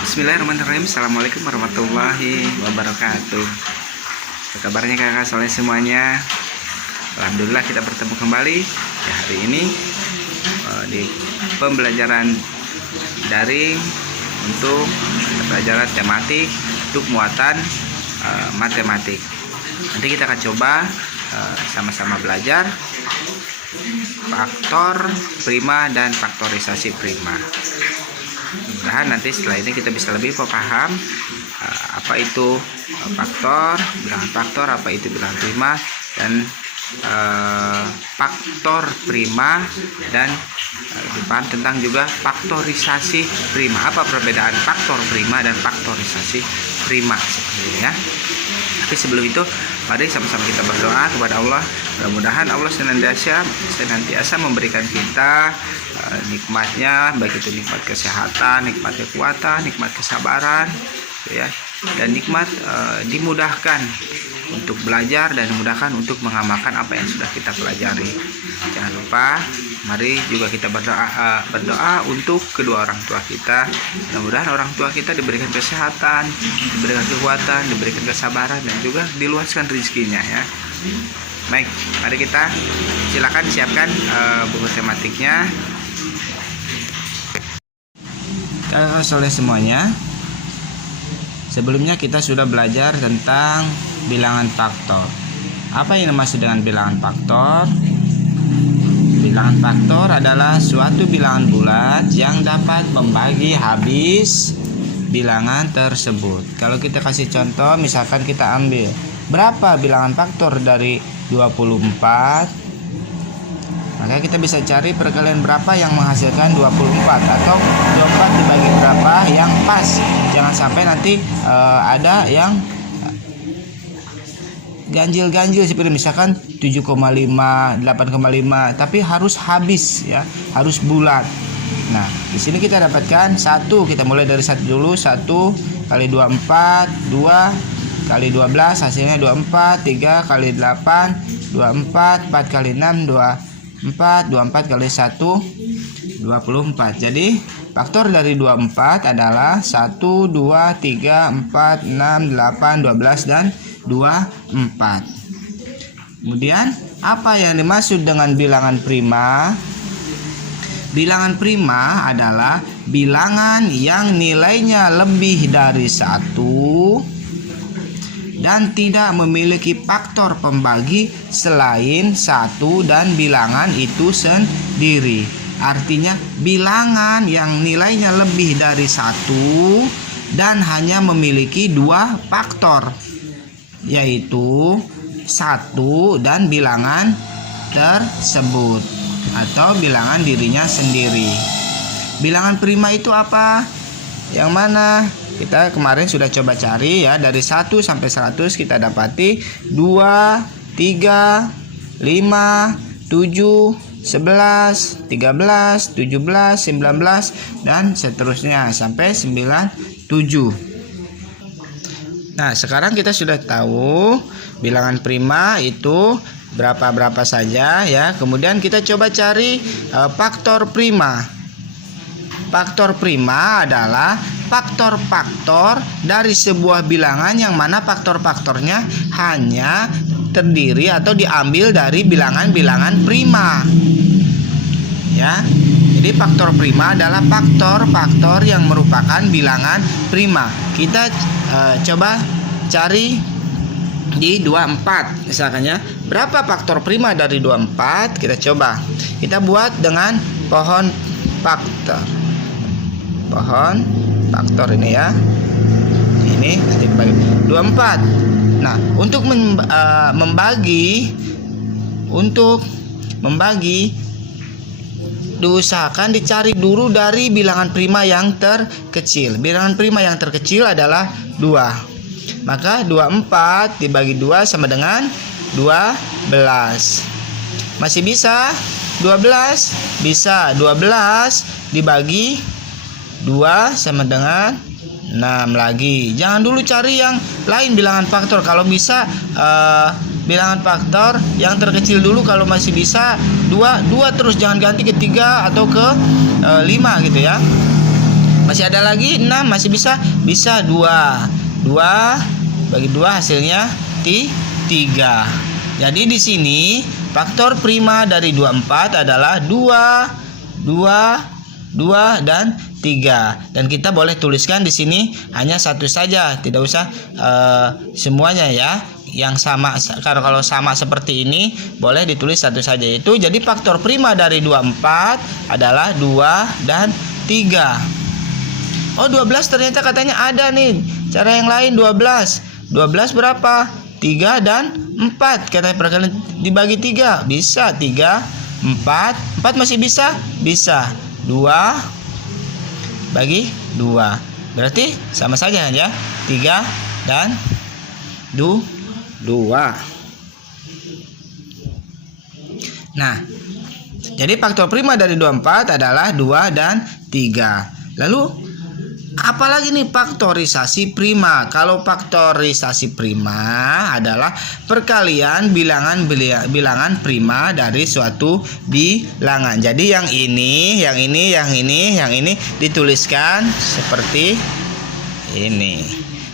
Bismillahirrahmanirrahim. Assalamualaikum warahmatullahi wabarakatuh. Apa kabarnya kakak soleh semuanya? Alhamdulillah kita bertemu kembali ya, hari ini di pembelajaran daring untuk pelajaran tematik untuk muatan matematik. Nanti kita akan coba sama-sama belajar faktor prima dan faktorisasi prima. Mudah-mudahan nanti setelah ini kita bisa lebih paham apa itu faktor, bilangan faktor, apa itu bilangan prima, dan faktor prima, dan lebih paham tentang juga faktorisasi prima. Apa perbedaan faktor prima dan faktorisasi prima sebenarnya? Tapi sebelum itu, mari sama-sama kita berdoa kepada Allah. Mudah-mudahan Allah senantiasa memberikan kita nikmatnya, baik itu nikmat kesehatan, nikmat kekuatan, nikmat kesabaran, ya, dan nikmat dimudahkan untuk belajar dan dimudahkan untuk mengamalkan apa yang sudah kita pelajari. Jangan lupa, mari juga kita berdoa untuk kedua orang tua kita. Mudah-mudahan orang tua kita diberikan kesehatan, diberikan kekuatan, diberikan kesabaran, dan juga diluaskan rezekinya, ya. Baik, mari kita silakan siapkan buku tematiknya. Kakak soleh semuanya, sebelumnya kita sudah belajar tentang bilangan faktor. Apa yang dimaksud dengan bilangan faktor? Bilangan faktor adalah suatu bilangan bulat yang dapat membagi habis bilangan tersebut. Kalau kita kasih contoh, misalkan kita ambil berapa bilangan faktor dari 24, maka kita bisa cari perkalian berapa yang menghasilkan 24, atau 24 dibagi berapa yang pas. Jangan sampai nanti ada yang ganjil-ganjil, seperti misalkan 7,5, 8,5, tapi harus habis, ya, harus bulat. Nah, di sini kita dapatkan 1, kita mulai dari 1 dulu. 1 kali 24, 2 kali 12 hasilnya 24, 3 kali 8 24, 4 kali 6 24, 24 kali 1 24. Jadi faktor dari 24 adalah 1, 2, 3, 4, 6, 8, 12, dan 24. Kemudian apa yang dimaksud dengan bilangan prima? Bilangan prima adalah bilangan yang nilainya lebih dari 1 dan tidak memiliki faktor pembagi selain 1 dan bilangan itu sendiri. Artinya bilangan yang nilainya lebih dari 1 dan hanya memiliki 2 faktor, yaitu 1 dan bilangan tersebut atau bilangan dirinya sendiri. Bilangan prima itu apa? Yang mana? Kita kemarin sudah coba cari, ya, dari 1 sampai 100 kita dapati 2, 3, 5, 7, 11, 13, 17, 19, dan seterusnya sampai 97. Nah, sekarang kita sudah tahu bilangan prima itu berapa-berapa saja, ya. Kemudian kita coba cari faktor prima. Faktor prima adalah faktor-faktor dari sebuah bilangan yang mana faktor-faktornya hanya terdiri atau diambil dari bilangan-bilangan prima, ya. Jadi faktor prima adalah faktor-faktor yang merupakan bilangan prima. Kita coba cari di 24 misalkan, ya. Berapa faktor prima dari 24? Kita coba. Kita buat dengan pohon faktor. Pohon faktor ini, ya. Ini nanti dibagi 24. Nah, untuk membagi diusahakan dicari dulu dari bilangan prima yang terkecil. Bilangan prima yang terkecil adalah 2. Maka 24 dibagi 2 sama dengan 12. Masih bisa 12? Bisa. 12 dibagi 2 sama dengan 6 lagi. Jangan dulu cari yang lain bilangan faktor. Kalau bisa bilangan faktor yang terkecil dulu. Kalau masih bisa 2 terus, jangan ganti ke 3 atau ke 5 gitu, ya. Masih ada lagi 6, masih bisa? Bisa 2. 2 bagi 2 hasilnya 3. Jadi di sini faktor prima dari 24 adalah 2, 2, dan 3. Dan kita boleh tuliskan di sini hanya satu saja, tidak usah semuanya ya. Yang sama, kalau sama seperti ini boleh ditulis satu saja. Itu jadi faktor prima dari 24 adalah 2 dan 3. Oh, 12 ternyata katanya ada nih cara yang lain. 12 berapa? 3 dan 4. Katanya perkalian dibagi 3. Bisa 3, 4 masih bisa? Bisa 2 bagi 2. Berarti sama saja ya, 3 dan 2. Nah, jadi faktor prima dari 24 adalah 2 dan 3. Lalu apalagi nih faktorisasi prima? Kalau faktorisasi prima adalah perkalian bilangan prima dari suatu bilangan. Jadi yang ini dituliskan seperti ini.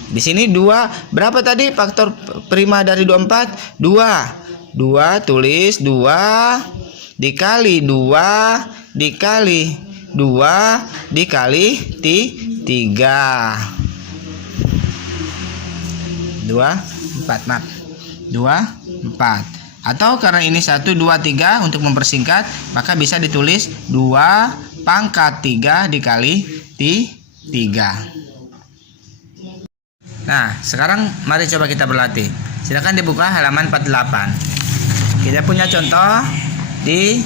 Di sini 2 berapa tadi faktor prima dari 24? 2 tulis 2 dikali 2 dikali 2 dikali 3. 4 maaf. 4. Atau karena ini 1 2 3 untuk mempersingkat, maka bisa ditulis 2 pangkat 3 dikali 3. Nah, sekarang mari coba kita berlatih. Silakan dibuka halaman 48. Kita punya contoh di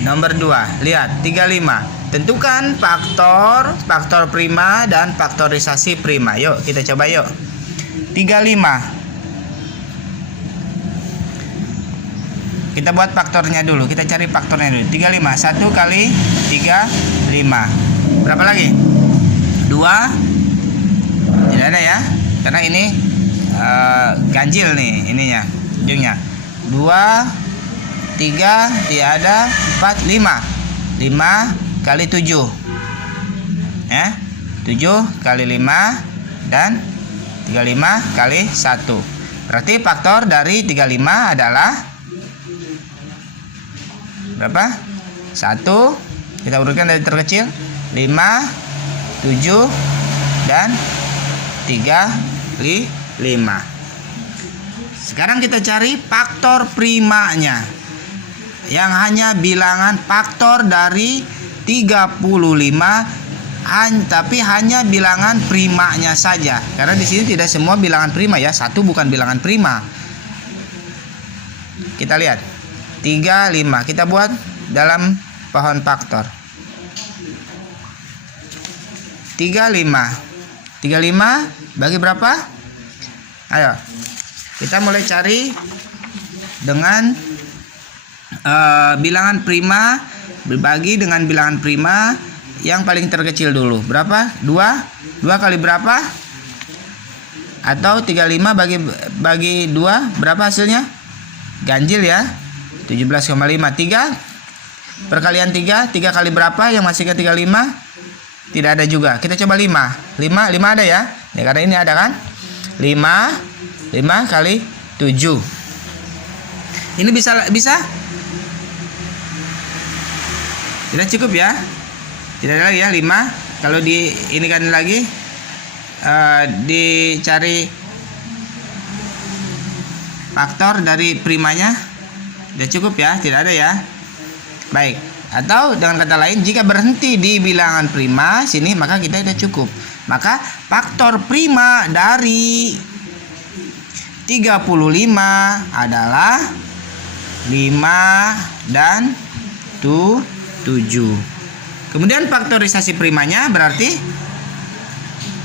nomor 2. Lihat, 35. Tentukan faktor prima dan faktorisasi prima. Yuk, kita coba yuk. 35. Kita buat faktornya dulu. Kita cari faktornya dulu. 35. 1 kali 3, 5. Berapa lagi? 2. Tidak ada ya. Karena ini ganjil nih ininya, ujungnya. 2, 3, tidak ada. 4, 5. 5 kali 7 ya, 7 kali 5 dan 35 kali 1. Berarti faktor dari 35 adalah berapa? 1. Kita urutkan dari terkecil. 5, 7 dan 5. Sekarang kita cari faktor primanya, yang hanya bilangan faktor dari 35, tapi hanya bilangan primanya saja. Karena di sini tidak semua bilangan prima ya. 1 bukan bilangan prima. Kita lihat 3, 5. Kita buat dalam pohon faktor. 35 bagi berapa? Ayo, kita mulai cari dengan bilangan prima, berbagi dengan bilangan prima yang paling terkecil dulu. Berapa? 2 kali berapa? Atau 35 bagi 2 berapa hasilnya? Ganjil ya, 17,5. 3 perkalian 3 kali berapa yang masih ke 35? Tidak ada juga. Kita coba 5 ada ya. Ya karena ini ada kan. 5 kali 7. Ini bisa? Tidak cukup ya. Tidak ada lagi ya 5. Kalau di ini kan lagi dicari faktor dari primanya. Tidak cukup ya, tidak ada ya. Baik. Atau dengan kata lain, jika berhenti di bilangan prima sini, maka kita sudah cukup. Maka faktor prima dari 35 adalah 5 dan 7. Kemudian faktorisasi primanya berarti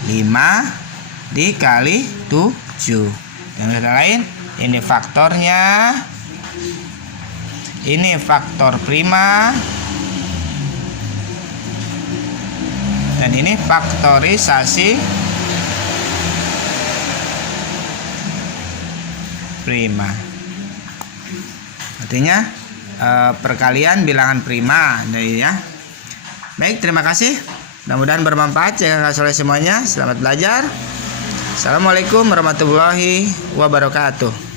5 dikali 7. Dengan kata lain, ini faktornya. Ini faktor prima dan ini faktorisasi prima. Artinya perkalian bilangan prima ya. Baik, terima kasih. Mudah-mudahan bermanfaat ya kakak soleh semuanya. Selamat belajar. Assalamualaikum warahmatullahi wabarakatuh.